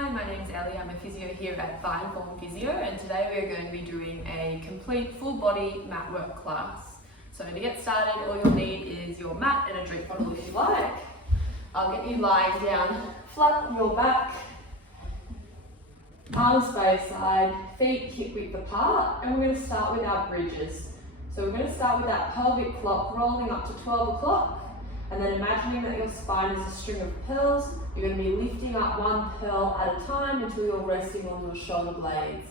Hi, my name is Ellie. I'm a physio here at Physio, and today we are going to be doing a complete full body mat work class. So to get started, all you'll need is your mat and a drink bottle if you like. I'll get you lying down flat on your back, arms both side, feet hip width apart, and we're going to start with our bridges. So we're going to start with that pelvic clock rolling up to 12 o'clock. And then imagining that your spine is a string of pearls, you're going to be lifting up one pearl at a time until you're resting on your shoulder blades.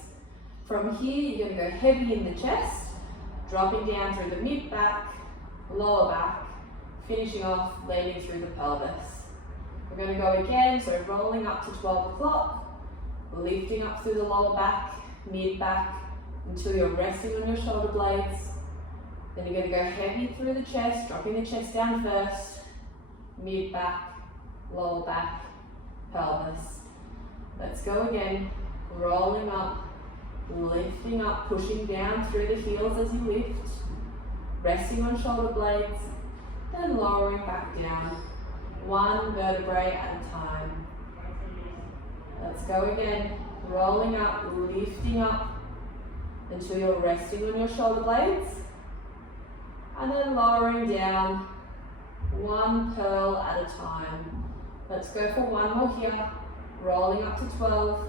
From here, you're going to go heavy in the chest, dropping down through the mid-back, lower back, finishing off landing through the pelvis. We're going to go again, so rolling up to 12 o'clock, lifting up through the lower back, mid-back, until you're resting on your shoulder blades. Then you're going to go heavy through the chest, dropping the chest down first, mid-back, lower back, pelvis. Let's go again, rolling up, lifting up, pushing down through the heels as you lift, resting on shoulder blades, then lowering back down, one vertebrae at a time. Let's go again, rolling up, lifting up until you're resting on your shoulder blades. And then lowering down, one pearl at a time. Let's go for one more here, rolling up to 12,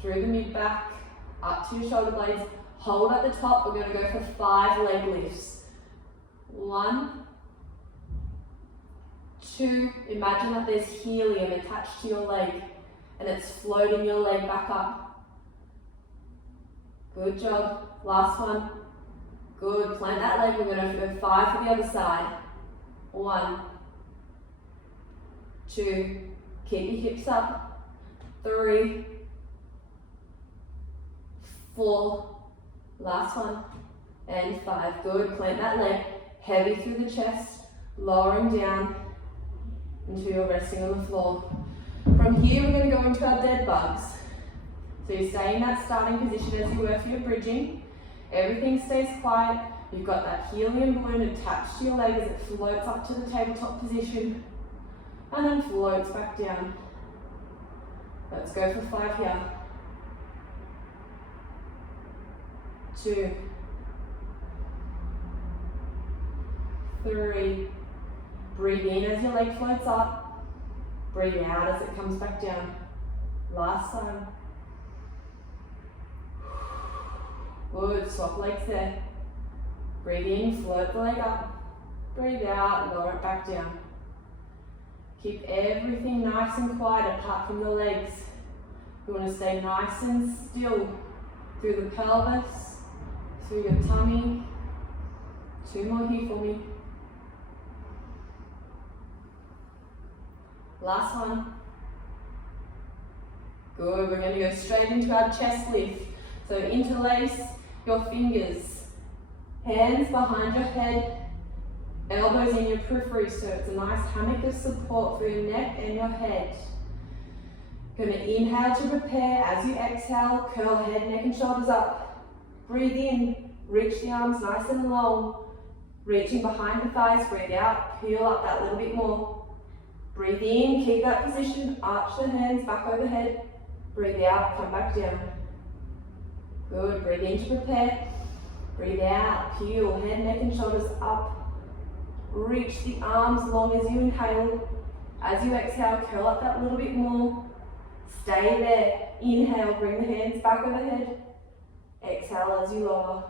through the mid-back, up to your shoulder blades, hold at the top. We're going to go for 5 leg lifts. 1, 2, imagine that there's helium attached to your leg and it's floating your leg back up. Good job, last one. Good, plant that leg, we're going to go 5 for the other side. 1, 2, keep your hips up. 3, 4, last one, and 5. Good, plant that leg, heavy through the chest, lowering down until you're resting on the floor. From here, we're going to go into our dead bugs. So you stay in that starting position as you were for your bridging. Everything stays quiet. You've got that helium balloon attached to your leg as it floats up to the tabletop position and then floats back down. Let's go for 5 here. 2, 3, breathe in as your leg floats up, breathe out as it comes back down. Last time. Good, swap legs there. Breathe in, float the leg up. Breathe out, lower it back down. Keep everything nice and quiet apart from the legs. You want to stay nice and still through the pelvis, through your tummy. 2 more here for me. Last one. Good, we're going to go straight into our chest lift. So interlace your fingers, hands behind your head, elbows in your periphery, so it's a nice hammock of support for your neck and your head. Going to inhale to prepare. As you exhale, curl head, neck and shoulders up. Breathe in, reach the arms nice and long, reaching behind the thighs. Breathe out, peel up that little bit more. Breathe in, keep that position, arch the hands back overhead. Breathe out, come back down. Good, breathe in to prepare. Breathe out, peel, head, neck and shoulders up. Reach the arms long as you inhale. As you exhale, curl up that little bit more. Stay there. Inhale, bring the hands back overhead. Exhale as you lower.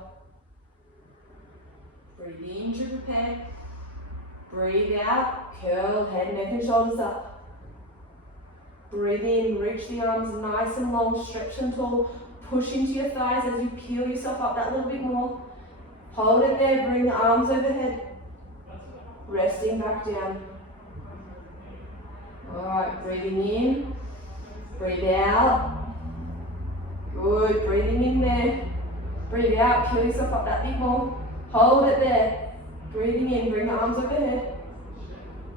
Breathe in to prepare. Breathe out, curl, head, neck and shoulders up. Breathe in, reach the arms nice and long, stretch them tall. Push into your thighs as you peel yourself up that little bit more. Hold it there, bring the arms overhead. Resting back down. Alright, breathing in. Breathe out. Good, breathing in there. Breathe out, peel yourself up that bit more. Hold it there. Breathing in, bring the arms overhead.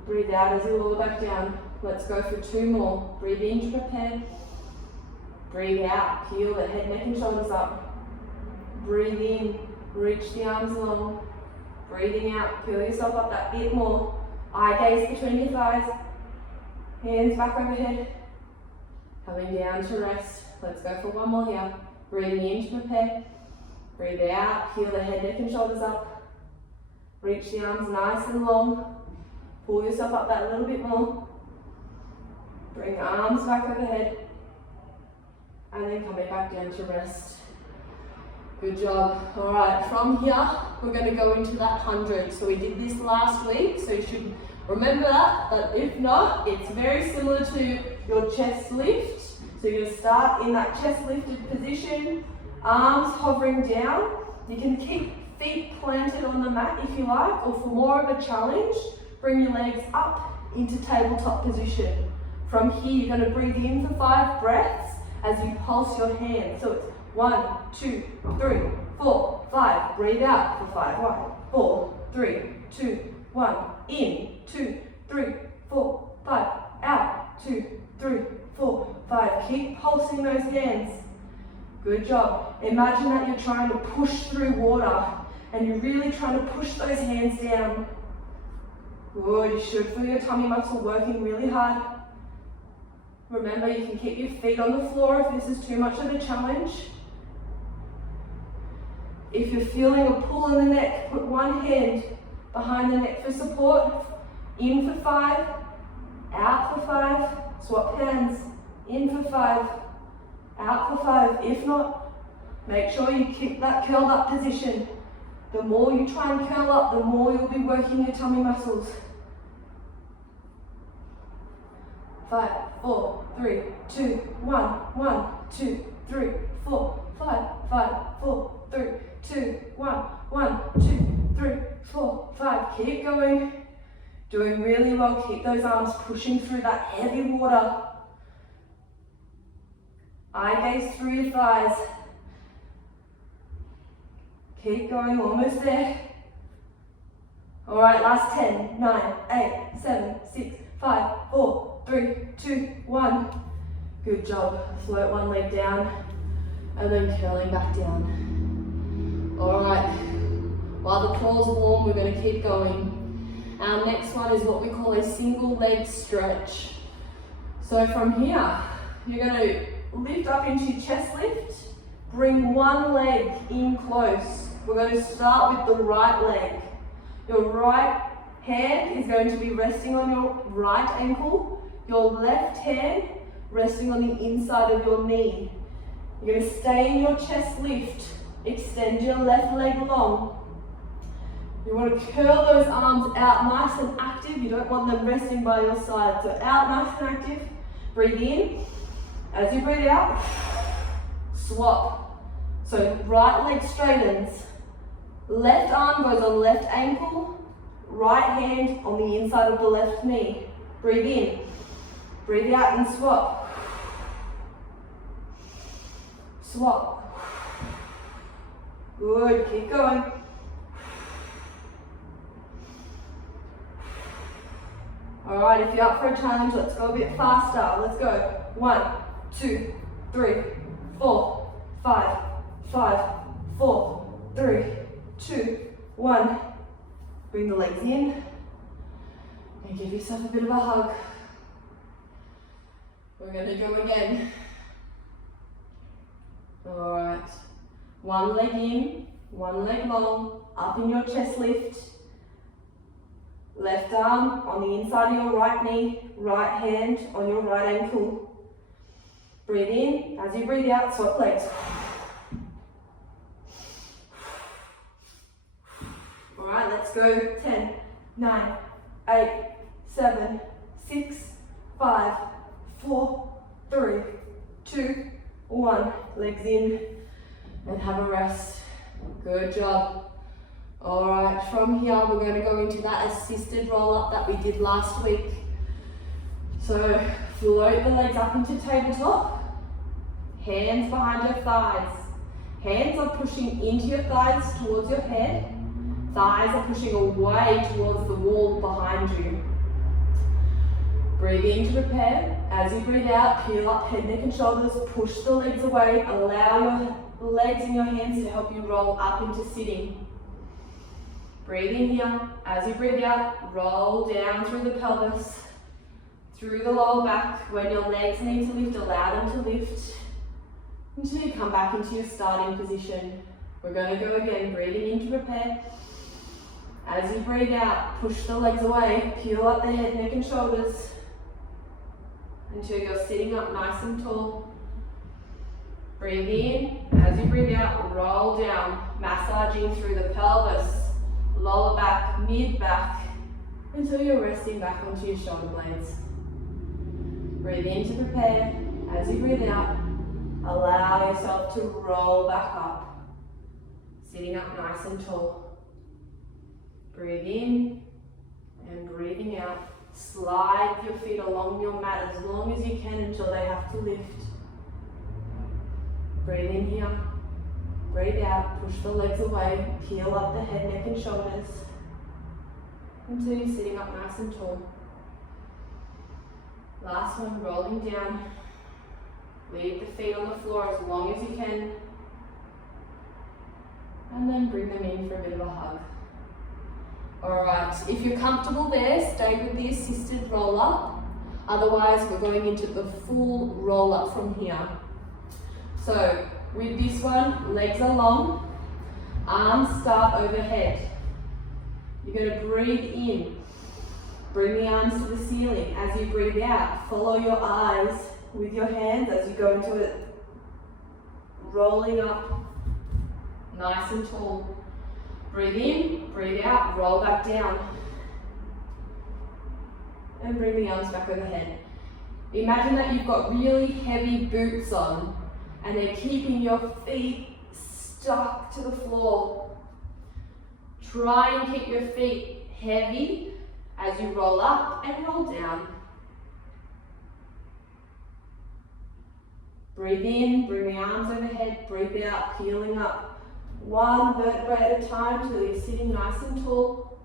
Breathe out as you lower back down. Let's go for 2 more. Breathe in to prepare. Breathe out, peel the head, neck and shoulders up. Breathe in, reach the arms long. Breathing out, peel yourself up that bit more. Eye gaze between your thighs. Hands back overhead. Coming down to rest. Let's go for one more here. Breathing in to prepare. Breathe out, heel the head, neck and shoulders up. Reach the arms nice and long. Pull yourself up that little bit more. Bring the arms back overhead. And then coming back down to rest. Good job. All right, from here, we're going to go into that 100. So we did this last week, so you should remember that, but if not, it's very similar to your chest lift. So you're going to start in that chest lifted position, arms hovering down. You can keep feet planted on the mat if you like, or for more of a challenge, bring your legs up into tabletop position. From here, you're going to breathe in for 5 breaths as you pulse your hands. So it's 1, 2, 3, 4, 5. Breathe out for 5. 1, 4, 3, 2, 1. In, 2, 3, 4, 5. Out, 2, 3, 4, 5. Keep pulsing those hands. Good job. Imagine that you're trying to push through water and you're really trying to push those hands down. Good. You should feel your tummy muscle working really hard. Remember, you can keep your feet on the floor if this is too much of a challenge. If you're feeling a pull in the neck, put one hand behind the neck for support. In for 5, out for 5. Swap hands. In for 5, out for 5. If not, make sure you keep that curled up position. The more you try and curl up, the more you'll be working your tummy muscles. 5, 4, 3, 2, 1, 1, 2, 3, 4, 5, 5, 4, 3, 2, 1, 1, 2, 3, 4, 5. Keep going. Doing really well. Keep those arms pushing through that heavy water. Eye gaze through your thighs. Keep going, almost there. All right, last 10, 9, 8, 7, 6, 5, 4, 3, 2, 1. Good job. Float one leg down and then curling back down. All right, while the core's warm, we're going to keep going. Our next one is what we call a single leg stretch. So from here, you're going to lift up into your chest lift, bring one leg in close. We're going to start with the right leg. Your right hand is going to be resting on your right ankle, your left hand resting on the inside of your knee. You're going to stay in your chest lift, extend your left leg long. You want to curl those arms out nice and active. You don't want them resting by your side. So out nice and active. Breathe in. As you breathe out, swap. So right leg straightens. Left arm goes on left ankle. Right hand on the inside of the left knee. Breathe in. Breathe out and swap. Swap. Good. Keep going. Alright, if you're up for a challenge, let's go a bit faster. Let's go. 1, 2, 3, 4, 5, 5, 4, 3, 2, 1. Bring the legs in and give yourself a bit of a hug. We're going to go again. Alright. One leg in, one leg long, up in your chest lift. Left arm on the inside of your right knee, right hand on your right ankle. Breathe in. As you breathe out, swap legs. All right, let's go. 10, 9, 8, 7, 6, 5, 4, 3, 2, 1. Legs in and have a rest. Good job. Alright, from here we're going to go into that assisted roll-up that we did last week. So float the legs up into tabletop, hands behind your thighs. Hands are pushing into your thighs towards your head. Thighs are pushing away towards the wall behind you. Breathe in to prepare. As you breathe out, peel up head, neck and shoulders, push the legs away, allow your legs and your hands to help you roll up into sitting. Breathe in here. As you breathe out, roll down through the pelvis, through the lower back. When your legs need to lift, allow them to lift until you come back into your starting position. We're going to go again, breathing in to prepare. As you breathe out, push the legs away, peel up the head, neck and shoulders until you're sitting up nice and tall. Breathe in. As you breathe out, roll down, massaging through the pelvis, lower back, mid-back, until you're resting back onto your shoulder blades. Breathe in to prepare. As you breathe out, allow yourself to roll back up, sitting up nice and tall. Breathe in and breathing out. Slide your feet along your mat as long as you can until they have to lift. Breathe in here. Breathe out. Push the legs away. Peel up the head, neck and shoulders until you're sitting up nice and tall. Last one, rolling down. Leave the feet on the floor as long as you can. And then bring them in for a bit of a hug. Alright, if you're comfortable there, stay with the assisted roll-up. Otherwise, we're going into the full roll-up from here. So, with this one, legs are long, arms start overhead. You're going to breathe in, bring the arms to the ceiling. As you breathe out, follow your eyes with your hands as you go into it, rolling up, nice and tall. Breathe in, breathe out, roll back down. And bring the arms back overhead. Imagine that you've got really heavy boots on and they're keeping your feet stuck to the floor. Try and keep your feet heavy as you roll up and roll down. Breathe in, bring the arms overhead, breathe out, peeling up. One vertebrae at a time till you're sitting nice and tall.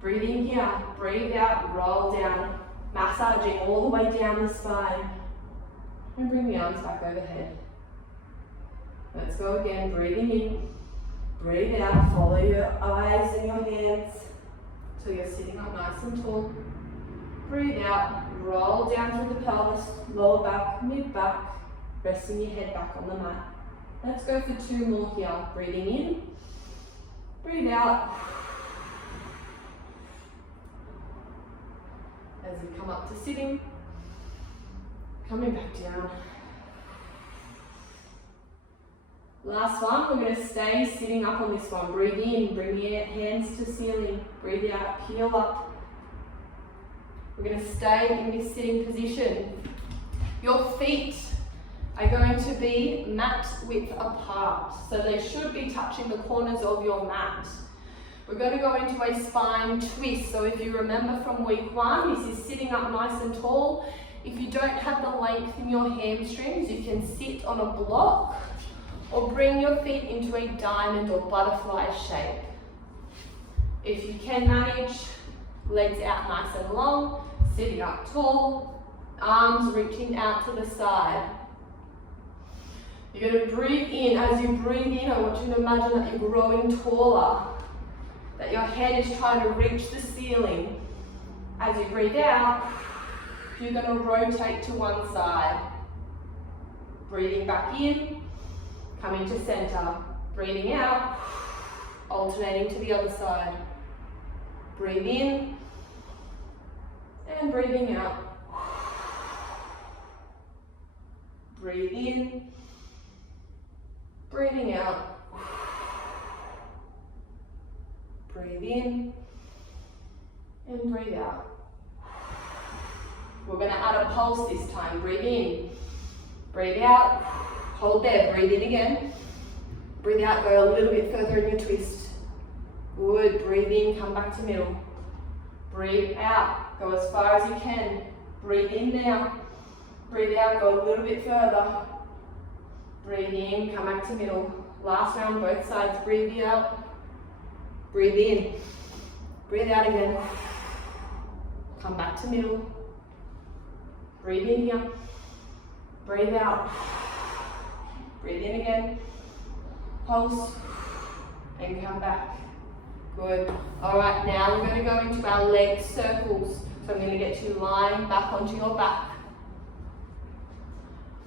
Breathe in here, breathe out, roll down, massaging all the way down the spine. And bring the arms back overhead. Let's go again, breathing in, breathe out, follow your eyes and your hands till you're sitting up nice and tall. Breathe out, roll down through the pelvis, lower back, mid-back, resting your head back on the mat. Let's go for 2 more here. Breathing in, breathe out. As you come up to sitting, coming back down. Last one, we're going to stay sitting up on this one. Breathe in, bring your hands to ceiling. Breathe out, peel up. We're going to stay in this sitting position. Your feet are going to be mat width apart. So they should be touching the corners of your mat. We're going to go into a spine twist. So if you remember from week 1, this is sitting up nice and tall. If you don't have the length in your hamstrings, you can sit on a block or bring your feet into a diamond or butterfly shape. If you can manage, legs out nice and long, sitting up tall, arms reaching out to the side. You're going to breathe in. As you breathe in, I want you to imagine that you're growing taller, that your head is trying to reach the ceiling. As you breathe out, you're going to rotate to one side. Breathing back in, coming to center. Breathing out, alternating to the other side. Breathe in, and breathing out. Breathe in, breathing out. Breathe in and breathe out. We're going to add a pulse this time. Breathe in, breathe out, hold there, breathe in again. Breathe out, go a little bit further in your twist. Good, breathe in, come back to middle. Breathe out, go as far as you can. Breathe in now. Breathe out, go a little bit further. Breathe in, come back to middle. Last round, both sides. Breathe out. Breathe in. Breathe out again. Come back to middle. Breathe in here. Breathe out. Breathe in again. Pulse. And come back. Good. Alright, now we're going to go into our leg circles. So I'm going to get you lying back onto your back.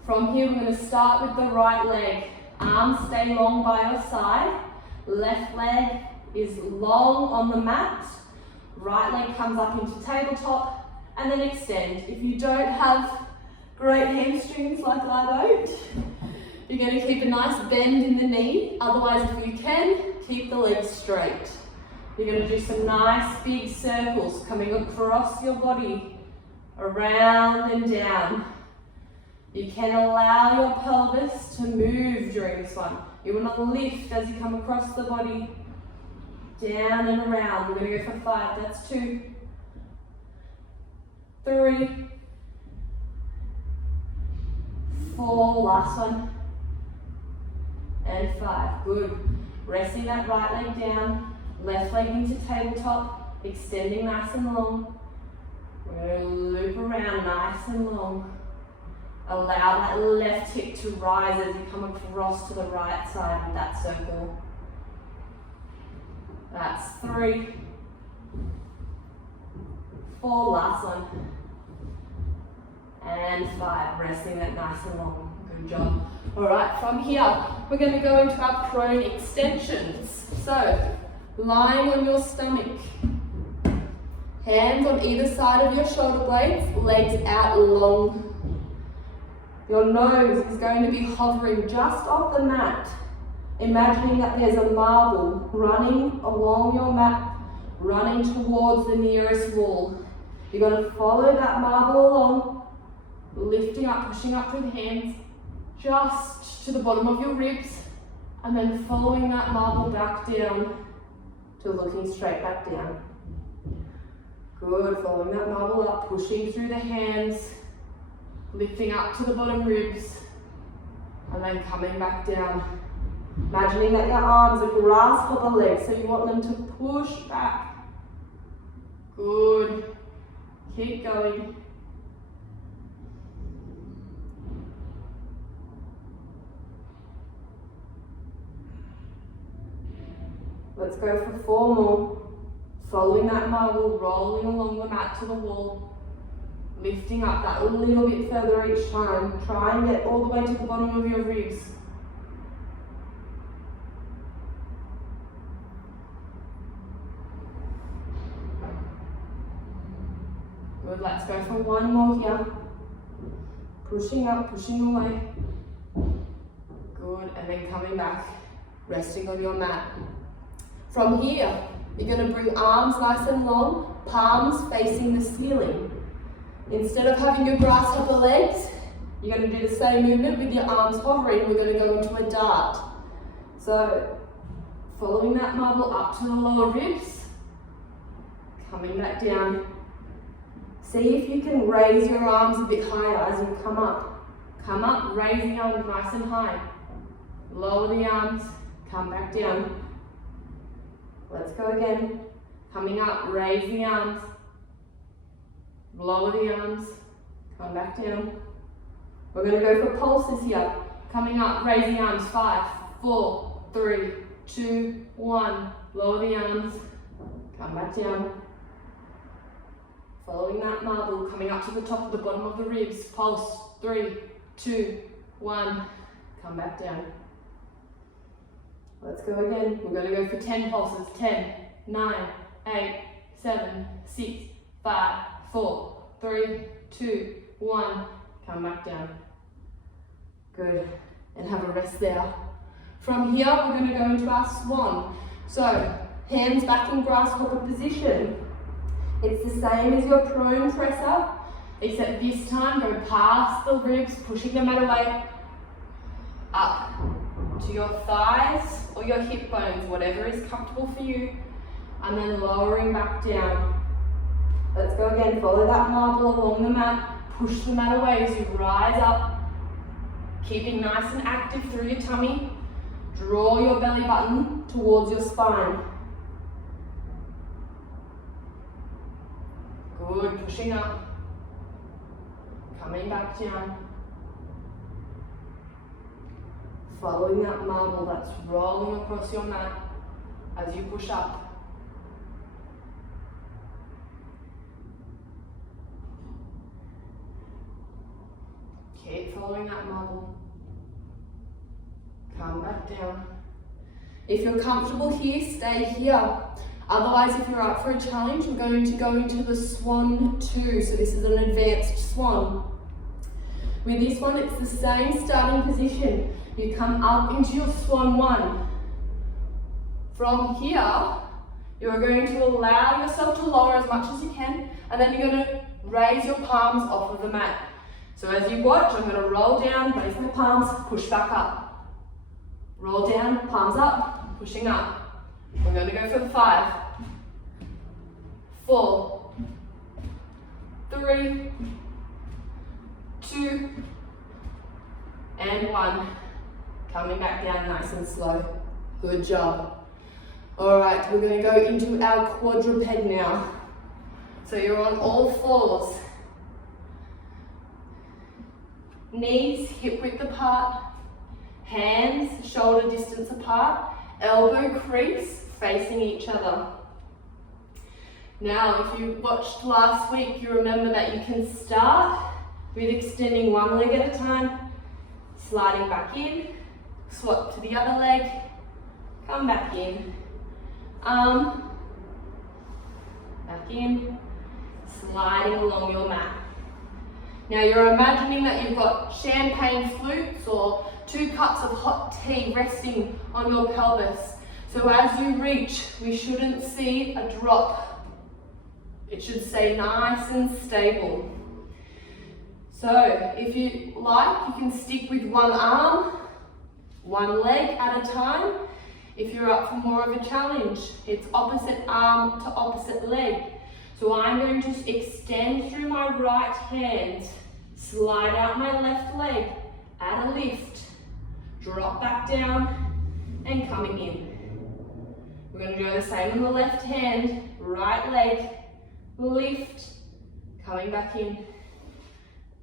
From here, we're going to start with the right leg. Arms stay long by your side. Left leg is long on the mat. Right leg comes up into tabletop and then extend. If you don't have great hamstrings like I don't, you're going to keep a nice bend in the knee. Otherwise, if you can, keep the legs straight. You're going to do some nice big circles coming across your body, around and down. You can allow your pelvis to move during this one. You will not lift as you come across the body, down and around. We're going to go for 5. That's 2, 3, 4. Last one. And 5. Good. Resting that right leg down, left leg into tabletop, extending nice and long. We're going to loop around nice and long. Allow that left hip to rise as you come across to the right side of that circle. That's 3, 4. Last one. And 5. Resting that nice and long. Good job. Alright, from here, we're going to go into our prone extensions. So, lying on your stomach. Hands on either side of your shoulder blades, legs out long. Your nose is going to be hovering just off the mat. Imagining that there's a marble running along your mat, running towards the nearest wall. You're going to follow that marble along, lifting up, pushing up through the hands, just to the bottom of your ribs, and then following that marble back down to looking straight back down. Good, following that marble up, pushing through the hands, lifting up to the bottom ribs, and then coming back down. Imagining that your arms are grasped for the legs, so you want them to push back. Good. Keep going. Let's go for 4 more. Following that marble, rolling along the mat to the wall. Lifting up that a little bit further each time. Try and get all the way to the bottom of your ribs. Good, let's go for 1 more here. Pushing up, pushing away. Good, and then coming back, resting on your mat. From here, you're going to bring arms nice and long, palms facing the ceiling. Instead of having your grasshopper legs, you're going to do the same movement with your arms hovering. We're going to go into a dart. So, following that marble up to the lower ribs, coming back down. See if you can raise your arms a bit higher as you come up. Come up, raise the arms nice and high. Lower the arms, come back down. Let's go again. Coming up, raise the arms. Lower the arms, come back down. We're going to go for pulses here. Coming up, raise the arms. 5, 4, 3, 2, 1. Lower the arms, come back down. Following that marble, coming up to the top of the bottom of the ribs. Pulse. 3, 2, 1. Come back down. Let's go again. We're going to go for 10 pulses. 10, 9, 8, 7, 6, 5, 4, 3, 2, 1. Come back down. Good. And have a rest there. From here, we're going to go into our swan. So, hands back in grasshopper position. It's the same as your prone presser, except this time go past the ribs, pushing the mat away, up to your thighs or your hip bones, whatever is comfortable for you, and then lowering back down. Let's go again, follow that marble along the mat, push the mat away as you rise up, keeping nice and active through your tummy. Draw your belly button towards your spine. Good, pushing up, coming back down. Following that marble that's rolling across your mat as you push up. Keep following that muscle. Come back down. If you're comfortable here, stay here. Otherwise, if you're up for a challenge, we're going to go into the Swan 2. So this is an advanced Swan. With this one, it's the same starting position. You come up into your Swan 1. From here, you're going to allow yourself to lower as much as you can, and then you're going to raise your palms off of the mat. So as you watch, I'm going to roll down, raise my palms, push back up. Roll down, palms up, pushing up. We're going to go for the 5, 4, 3, 2, and 1. Coming back down nice and slow. Good job. Alright, we're going to go into our quadruped now. So you're on all fours. Knees hip width apart. Hands shoulder distance apart. Elbow crease facing each other. Now, if you watched last week, you remember that you can start with extending one leg at a time, sliding back in, swap to the other leg, come back in, arm, back in, sliding along your mat. Now you're imagining that you've got champagne flutes or 2 cups of hot tea resting on your pelvis. So as you reach, we shouldn't see a drop. It should stay nice and stable. So if you like, you can stick with one arm, one leg at a time. If you're up for more of a challenge, it's opposite arm to opposite leg. So I'm going to extend through my right hand, slide out my left leg, add a lift, drop back down, and coming in. We're going to do the same on the left hand, right leg, lift, coming back in.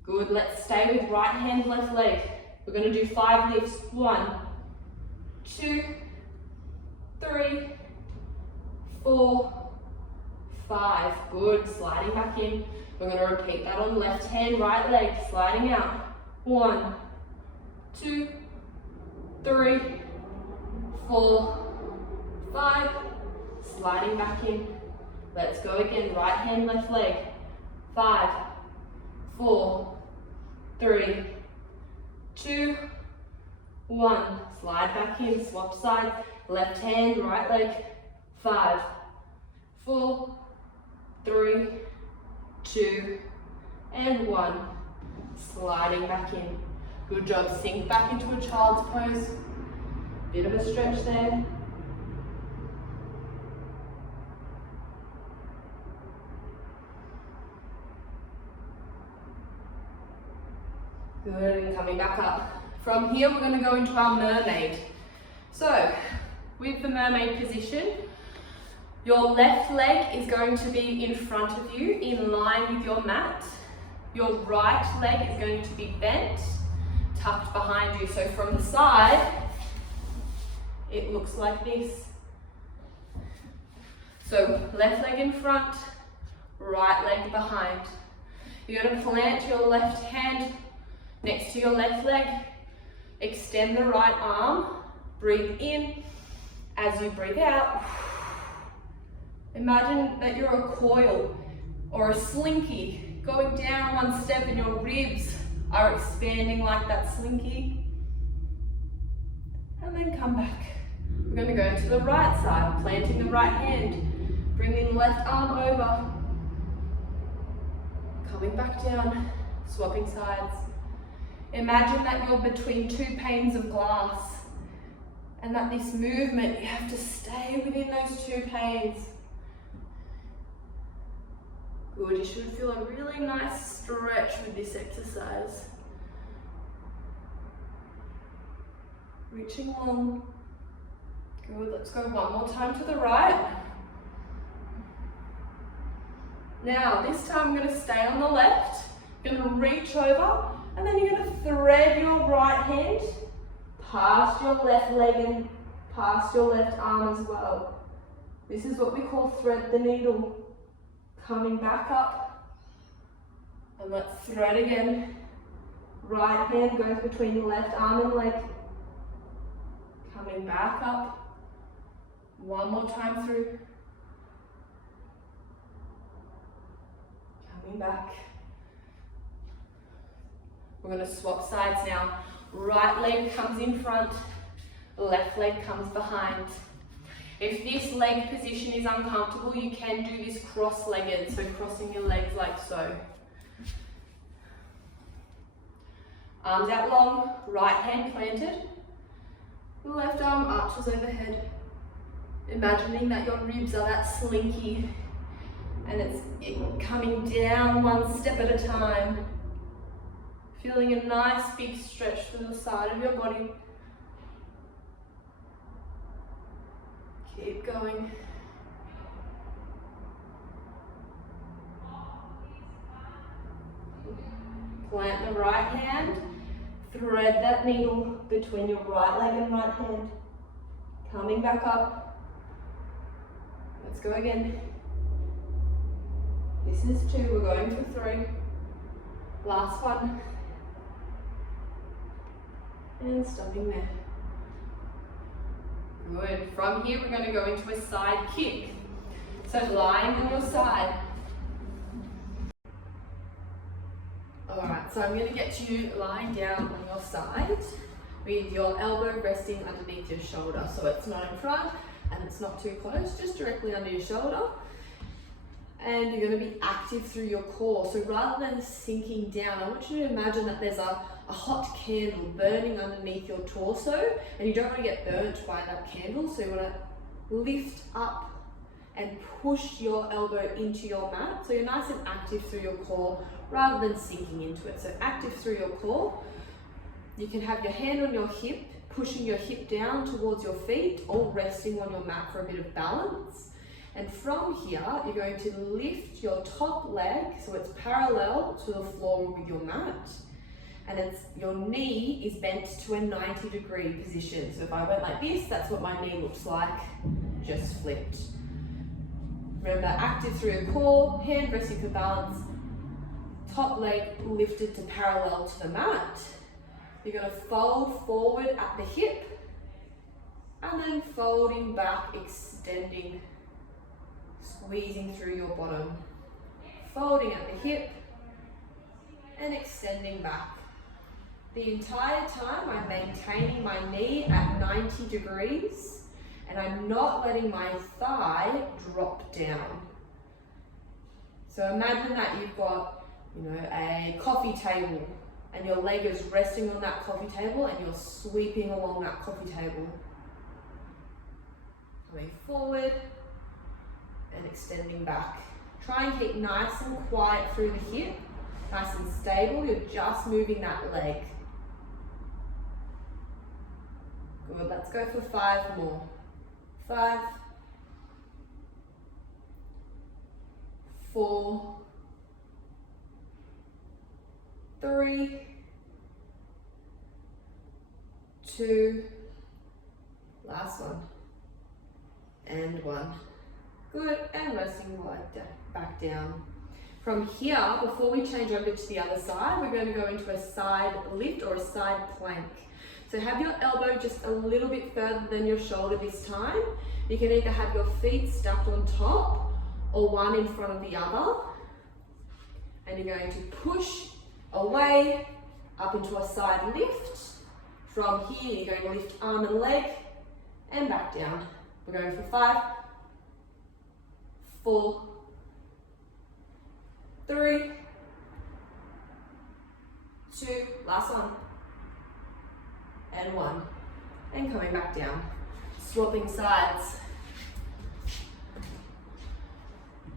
Good, let's stay with right hand, left leg. We're going to do 5 lifts. 1, 2, 3, 4, 5. Good, sliding back in. We're going to repeat that on left hand, right leg, sliding out. 1, 2, 3, 4, 5. Sliding back in. Let's go again, right hand, left leg. 5, 4, 3, 2, 1. Slide back in, swap sides. Left hand, right leg. 5, 4, 3, 2, and 1. Sliding back in. Good job. Sink back into a child's pose. Bit of a stretch there. Good, and coming back up. From here, we're going to go into our mermaid. So, with the mermaid position, your left leg is going to be in front of you, in line with your mat. Your right leg is going to be bent, tucked behind you. So from the side, it looks like this. So left leg in front, right leg behind. You're going to plant your left hand next to your left leg, extend the right arm, breathe in. As you breathe out, imagine that you're a coil or a slinky going down one step and your ribs are expanding like that slinky. And then come back. We're going to go to the right side, planting the right hand, bringing the left arm over, coming back down, swapping sides. Imagine that you're between 2 panes of glass and that this movement, you have to stay within those 2 panes. Good, you should feel a really nice stretch with this exercise. Reaching long. Good, let's go one more time to the right. Now, this time I'm going to stay on the left. You're going to reach over, and then you're going to thread your right hand past your left leg and past your left arm as well. This is what we call thread the needle. Coming back up, and let's thread again. Right hand goes between the left arm and leg. Coming back up. One more time through. Coming back. We're going to swap sides now. Right leg comes in front, left leg comes behind. If this leg position is uncomfortable, you can do this cross-legged, so crossing your legs like so. Arms out long, right hand planted. Left arm arches overhead. Imagining that your ribs are that slinky and it's coming down one step at a time. Feeling a nice big stretch through the side of your body. Keep going. Plant the right hand. Thread that needle between your right leg and right hand. Coming back up. Let's go again. This is 2, we're going for 3. Last one. And stopping there. Good. From here, we're going to go into a side kick. So lying on your side. Alright, so I'm going to get you lying down on your side with your elbow resting underneath your shoulder. So it's not in front and it's not too close, just directly under your shoulder. And you're going to be active through your core. So rather than sinking down, I want you to imagine that there's a hot candle burning underneath your torso, and you don't want to get burnt by that candle. So you want to lift up and push your elbow into your mat. So you're nice and active through your core rather than sinking into it. So active through your core. You can have your hand on your hip, pushing your hip down towards your feet, or resting on your mat for a bit of balance. And from here, you're going to lift your top leg so it's parallel to the floor with your mat. And your knee is bent to a 90-degree position. So if I went like this, that's what my knee looks like, just flipped. Remember, active through your core, hand resting for balance, top leg lifted to parallel to the mat. You're going to fold forward at the hip, and then folding back, extending, squeezing through your bottom. Folding at the hip, and extending back. The entire time I'm maintaining my knee at 90 degrees and I'm not letting my thigh drop down. So imagine that you've got, a coffee table and your leg is resting on that coffee table and you're sweeping along that coffee table. Coming forward and extending back. Try and keep nice and quiet through the hip, nice and stable. You're just moving that leg. Good, let's go for 5 more. 5, 4, 3, 2, last one, and 1. Good, and resting back down. From here, before we change over to the other side, we're going to go into a side lift or a side plank. So have your elbow just a little bit further than your shoulder this time. You can either have your feet stacked on top or one in front of the other. And you're going to push away up into a side lift. From here, you're going to lift arm and leg and back down. We're going for 5, 4, 3, 2, last one, and 1. And coming back down. Swapping sides.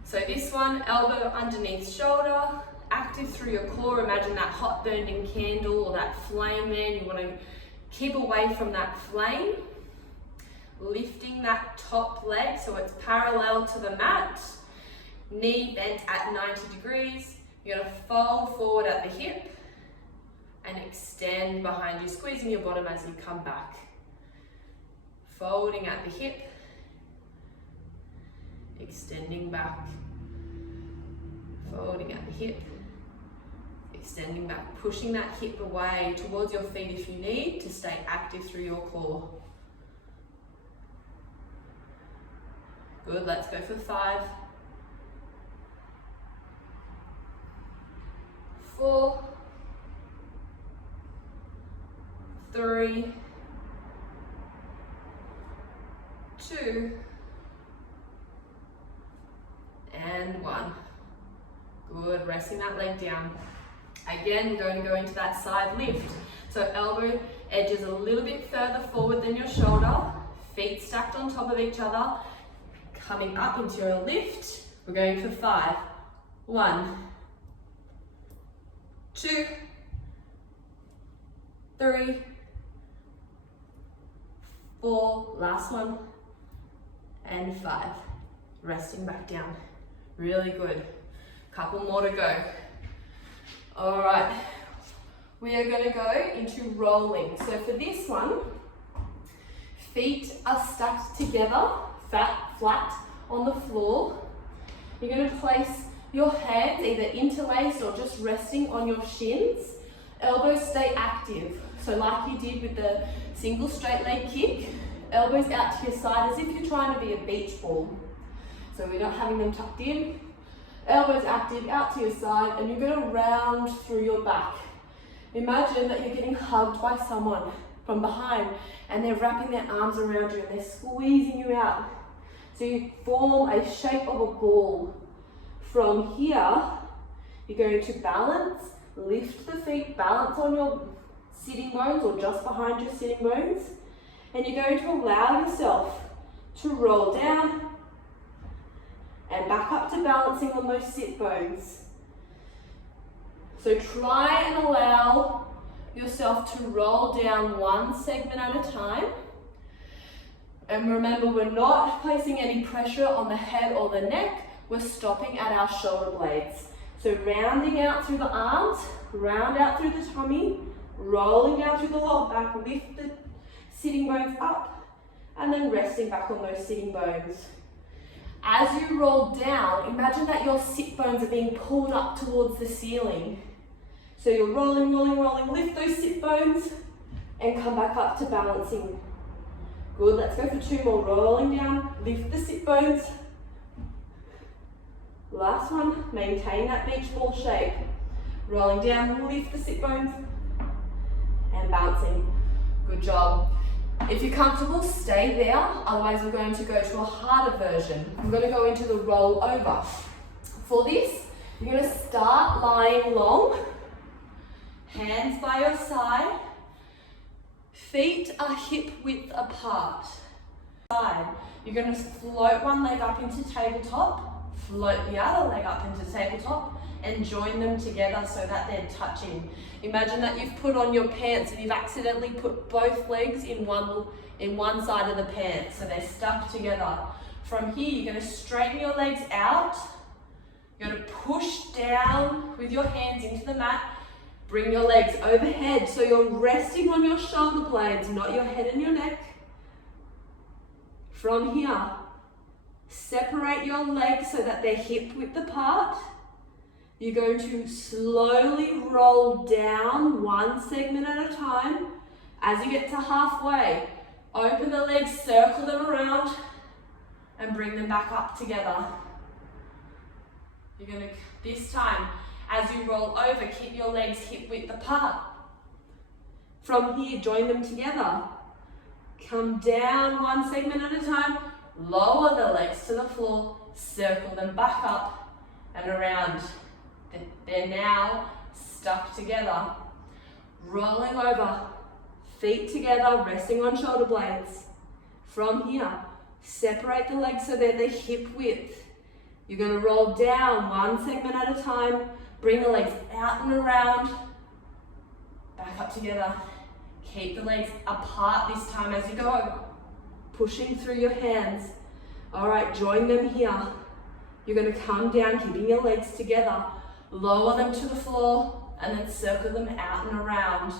So this one, elbow underneath shoulder, active through your core. Imagine that hot burning candle or that flame there. You want to keep away from that flame. Lifting that top leg so it's parallel to the mat. Knee bent at 90 degrees. You're going to fold forward at the hip and extend behind you, squeezing your bottom as you come back. Folding at the hip, extending back. Folding at the hip, Extending back, pushing that hip away towards your feet if you need to stay active through your core. Good, let's go for 5, 4, 3, 2, and 1. Good, resting that leg down. Again, we're going to go into that side lift. So elbow edges a little bit further forward than your shoulder, feet stacked on top of each other, coming up into your lift. We're going for 5. 1, 2, 3, 4, last one, and 5. Resting back down. Really good. Couple more to go. All right, we are going to go into rolling. So for this one, feet are stacked together, flat on the floor. You're going to place your hands either interlaced or just resting on your shins. Elbows stay active. So like you did with the single straight leg kick, elbows out to your side as if you're trying to be a beach ball. So we're not having them tucked in. Elbows active, out to your side, and you're going to round through your back. Imagine that you're getting hugged by someone from behind and they're wrapping their arms around you and they're squeezing you out. So you form a shape of a ball. From here, you're going to balance, lift the feet, balance on your sitting bones or just behind your sitting bones, and you're going to allow yourself to roll down and back up to balancing on those sit bones. So try and allow yourself to roll down one segment at a time. And remember, we're not placing any pressure on the head or the neck, we're stopping at our shoulder blades. So rounding out through the arms, round out through the tummy, rolling down through the lower back, lift the sitting bones up, and then resting back on those sitting bones. As you roll down, imagine that your sit bones are being pulled up towards the ceiling. So you're rolling, lift those sit bones and come back up to balancing. Good, let's go for 2 more. Rolling down, lift the sit bones. Last one, maintain that beach ball shape. Rolling down, lift the sit bones and bouncing. Good job. If you're comfortable, stay there. Otherwise, we're going to go to a harder version. We're going to go into the roll over. For this, you're going to start lying long, hands by your side, feet are hip width apart. You're going to float one leg up into tabletop, float the other leg up into tabletop, and join them together so that they're touching. Imagine that you've put on your pants and you've accidentally put both legs in one side of the pants, so they're stuck together. From here, you're going to straighten your legs out. You're going to push down with your hands into the mat. Bring your legs overhead so you're resting on your shoulder blades, not your head and your neck. From here, separate your legs so that they're hip width apart. You're going to slowly roll down one segment at a time. As you get to halfway, open the legs, circle them around, and bring them back up together. You're going to, this time, as you roll over, keep your legs hip width apart. From here, join them together. Come down one segment at a time, lower the legs to the floor, circle them back up and around. They're now stuck together. Rolling over, feet together, resting on shoulder blades. From here, separate the legs so that they're hip width. You're going to roll down one segment at a time, bring the legs out and around, back up together. Keep the legs apart this time as you go, pushing through your hands. All right, join them here. You're going to come down, keeping your legs together. Lower them to the floor and then circle them out and around.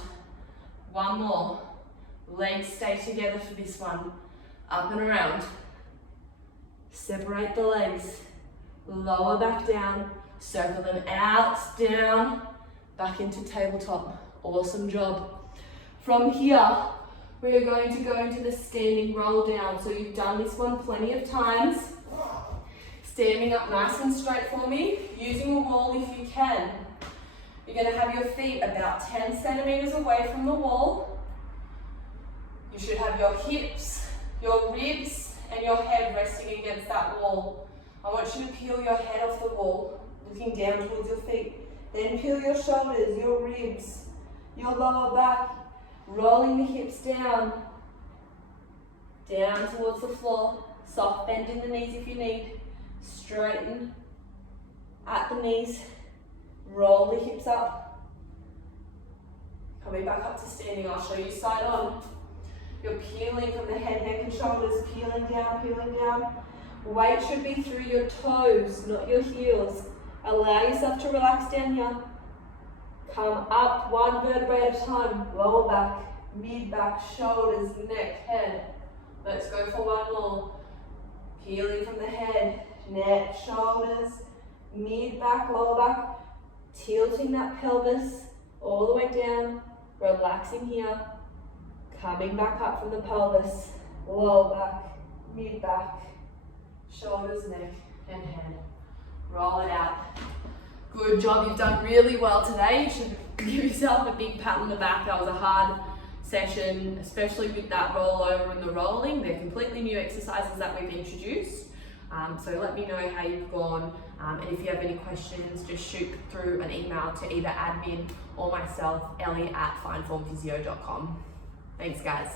One more. Legs stay together for this one. Up and around. Separate the legs. Lower back down. Circle them out, down, back into tabletop. Awesome job. From here, we are going to go into the standing roll down. So you've done this one plenty of times. Standing up nice and straight for me, using a wall if you can. You're going to have your feet about 10 centimeters away from the wall. You should have your hips, your ribs, and your head resting against that wall. I want you to peel your head off the wall, looking down towards your feet. Then peel your shoulders, your ribs, your lower back, rolling the hips down towards the floor. Soft bend in the knees if you need. Straighten at the knees. Roll the hips up. Coming back up to standing, I'll show you side on. You're peeling from the head, neck and shoulders, peeling down, peeling down. Weight should be through your toes, not your heels. Allow yourself to relax down here. Come up one vertebrae at a time. Lower back, mid back, shoulders, neck, head. Let's go for one more. Peeling from the head, neck, shoulders, mid back, lower back. Tilting that pelvis all the way down. Relaxing here. Coming back up from the pelvis. Lower back, mid back, shoulders, neck, and head. Roll it out. Good job, you've done really well today. You should give yourself a big pat on the back. That was a hard session, especially with that roll over and the rolling. They're completely new exercises that we've introduced. So let me know how you've gone. And if you have any questions, just shoot through an email to either admin or myself, Ellie at fineformphysio.com. Thanks guys.